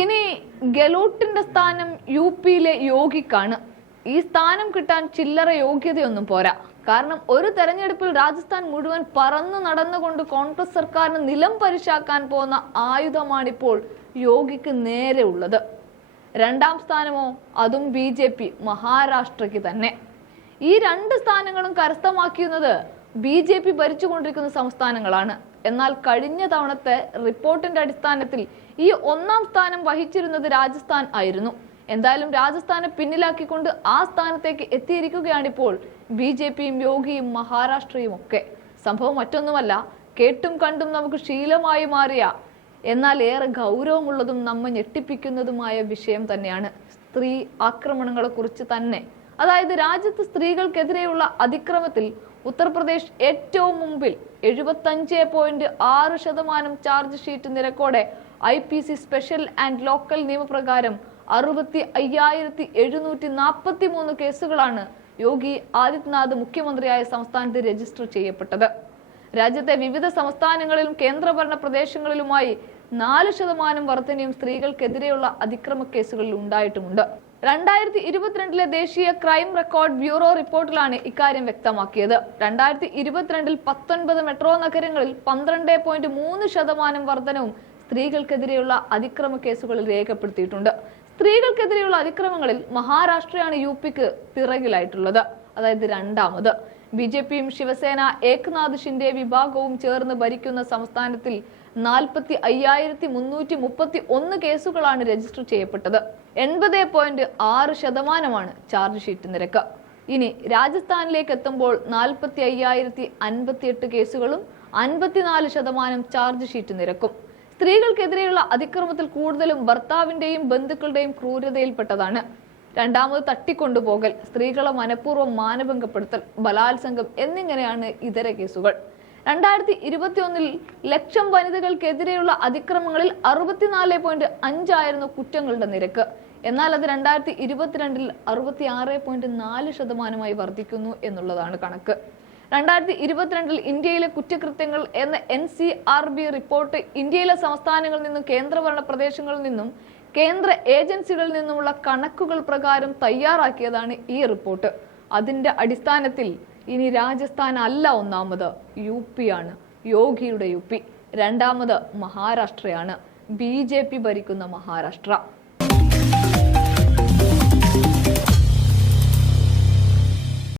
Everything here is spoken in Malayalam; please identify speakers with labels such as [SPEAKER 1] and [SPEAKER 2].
[SPEAKER 1] ഇനി ഗെലോട്ടിന്റെ സ്ഥാനം യു പിയിലെ യോഗിക്കാണ്. ഈ സ്ഥാനം കിട്ടാൻ ചില്ലറ യോഗ്യതയൊന്നും പോരാ. കാരണം ഒരു തെരഞ്ഞെടുപ്പിൽ രാജസ്ഥാൻ മുഴുവൻ പറന്നു നടന്നുകൊണ്ട് കോൺഗ്രസ് സർക്കാരിന് നിലം പരിശാക്കാൻ പോകുന്ന ആയുധമാണിപ്പോൾ യോഗിക്ക് നേരെ ഉള്ളത്. രണ്ടാം സ്ഥാനമോ അതും ബി ജെ പി മഹാരാഷ്ട്രയ്ക്ക് തന്നെ. ഈ രണ്ട് സ്ഥാനങ്ങളും കരസ്ഥമാക്കിയുന്നത് ബി ജെ പി ഭരിച്ചുകൊണ്ടിരിക്കുന്ന സംസ്ഥാനങ്ങളാണ്. എന്നാൽ കഴിഞ്ഞ തവണത്തെ റിപ്പോർട്ടിന്റെ അടിസ്ഥാനത്തിൽ ഈ ഒന്നാം സ്ഥാനം വഹിച്ചിരുന്നത് രാജസ്ഥാൻ ആയിരുന്നു. എന്തായാലും രാജസ്ഥാനെ പിന്നിലാക്കിക്കൊണ്ട് ആ സ്ഥാനത്തേക്ക് എത്തിയിരിക്കുകയാണിപ്പോൾ ബി ജെ പിയും യോഗിയും മഹാരാഷ്ട്രയും ഒക്കെ. സംഭവം മറ്റൊന്നുമല്ല കേട്ടും കണ്ടും നമുക്ക് ശീലമായി മാറിയ എന്നാൽ ഏറെ ഗൗരവമുള്ളതും നമ്മെ ഞെട്ടിപ്പിക്കുന്നതുമായ വിഷയം തന്നെയാണ്. സ്ത്രീ ആക്രമണങ്ങളെക്കുറിച്ച് തന്നെ അതായത് രാജ്യത്ത് സ്ത്രീകൾക്കെതിരെയുള്ള അതിക്രമത്തിൽ ഉത്തർപ്രദേശ് ഏറ്റവും മുമ്പിൽ എഴുപത്തഞ്ച് പോയിന്റ് ആറ് ശതമാനം charge sheet നിരക്കോടെ I P C special and local നിയമപ്രകാരം അറുപത്തി അയ്യായിരത്തി എഴുന്നൂറ്റി നാൽപ്പത്തി മൂന്ന് കേസുകളാണ് യോഗി ആദിത്യനാഥ് മുഖ്യമന്ത്രിയായ സംസ്ഥാനത്ത് രജിസ്റ്റർ ചെയ്യപ്പെട്ടത്. രാജ്യത്തെ വിവിധ സംസ്ഥാനങ്ങളിലും കേന്ദ്രഭരണ പ്രദേശങ്ങളിലുമായി നാല് ശതമാനം വർധനയും സ്ത്രീകൾക്കെതിരെയുള്ള അതിക്രമ കേസുകളിൽ ഉണ്ടായിട്ടുമുണ്ട്. രണ്ടായിരത്തി ഇരുപത്തിരണ്ടിലെ ദേശീയ ക്രൈം റെക്കോർഡ് ബ്യൂറോ റിപ്പോർട്ടിലാണ് ഇക്കാര്യം വ്യക്തമാക്കിയത്. രണ്ടായിരത്തി ഇരുപത്തിരണ്ടിൽ പത്തൊൻപത് മെട്രോ നഗരങ്ങളിൽ പന്ത്രണ്ട് പോയിന്റ് മൂന്ന് ശതമാനം വർധനവും സ്ത്രീകൾക്കെതിരെയുള്ള അതിക്രമ കേസുകളിൽ രേഖപ്പെടുത്തിയിട്ടുണ്ട്. സ്ത്രീകൾക്കെതിരെയുള്ള അതിക്രമങ്ങളിൽ മഹാരാഷ്ട്രയാണ് യു പിക്ക് പിറകിലായിട്ടുള്ളത്. അതായത് രണ്ടാമത്. ബി ജെ പിയും ശിവസേന ഏക്നാഥ് ഷിൻഡെ വിഭാഗവും ചേർന്ന് ഭരിക്കുന്ന സംസ്ഥാനത്തിൽ നാൽപ്പത്തി അയ്യായിരത്തി മുന്നൂറ്റി മുപ്പത്തി ഒന്ന് കേസുകളാണ് രജിസ്റ്റർ ചെയ്യപ്പെട്ടത്. എൺപത് പോയിന്റ് ആറ് ശതമാനമാണ് ചാർജ് ഷീറ്റ് നിരക്ക്. ഇനി രാജസ്ഥാനിലേക്ക് എത്തുമ്പോൾ നാൽപ്പത്തി അയ്യായിരത്തി അൻപത്തി എട്ട് കേസുകളും അൻപത്തിനാല് ശതമാനം ചാർജ് ഷീറ്റ് നിരക്കും. സ്ത്രീകൾക്കെതിരെയുള്ള അതിക്രമത്തിൽ കൂടുതലും ഭർത്താവിന്റെയും ബന്ധുക്കളുടെയും ക്രൂരതയിൽപ്പെട്ടതാണ്. രണ്ടാമത് തട്ടിക്കൊണ്ടുപോകൽ സ്ത്രീകളെ മനഃപൂർവം മാനഭംഗപ്പെടുത്തൽ ബലാത്സംഗം എന്നിങ്ങനെയാണ് ഇതര കേസുകൾ. രണ്ടായിരത്തി ഇരുപത്തി ഒന്നിൽ ലക്ഷം വനിതകൾക്കെതിരെയുള്ള അതിക്രമങ്ങളിൽ അറുപത്തിനാല് പോയിന്റ് അഞ്ചായിരുന്നു കുറ്റങ്ങളുടെ നിരക്ക്. എന്നാൽ അത് രണ്ടായിരത്തി ഇരുപത്തിരണ്ടിൽ അറുപത്തി ആറ് പോയിന്റ് നാല് ശതമാനമായി വർദ്ധിക്കുന്നു എന്നുള്ളതാണ് കണക്ക്. രണ്ടായിരത്തി ഇരുപത്തിരണ്ടിൽ ഇന്ത്യയിലെ കുറ്റകൃത്യങ്ങൾ എന്ന N C R B report ഇന്ത്യയിലെ സംസ്ഥാനങ്ങളിൽ നിന്നും കേന്ദ്രഭരണ പ്രദേശങ്ങളിൽ നിന്നും കേന്ദ്ര ഏജൻസികളിൽ നിന്നുമുള്ള കണക്കുകൾ പ്രകാരം തയ്യാറാക്കിയതാണ് ഈ റിപ്പോർട്ട്. അതിന്റെ അടിസ്ഥാനത്തിൽ ഇനി രാജസ്ഥാൻ അല്ല ഒന്നാമത്. യു പി ആണ്. യോഗിയുടെ യു പി. രണ്ടാമത് മഹാരാഷ്ട്രയാണ്. ബി ജെ പി ഭരിക്കുന്ന മഹാരാഷ്ട്ര.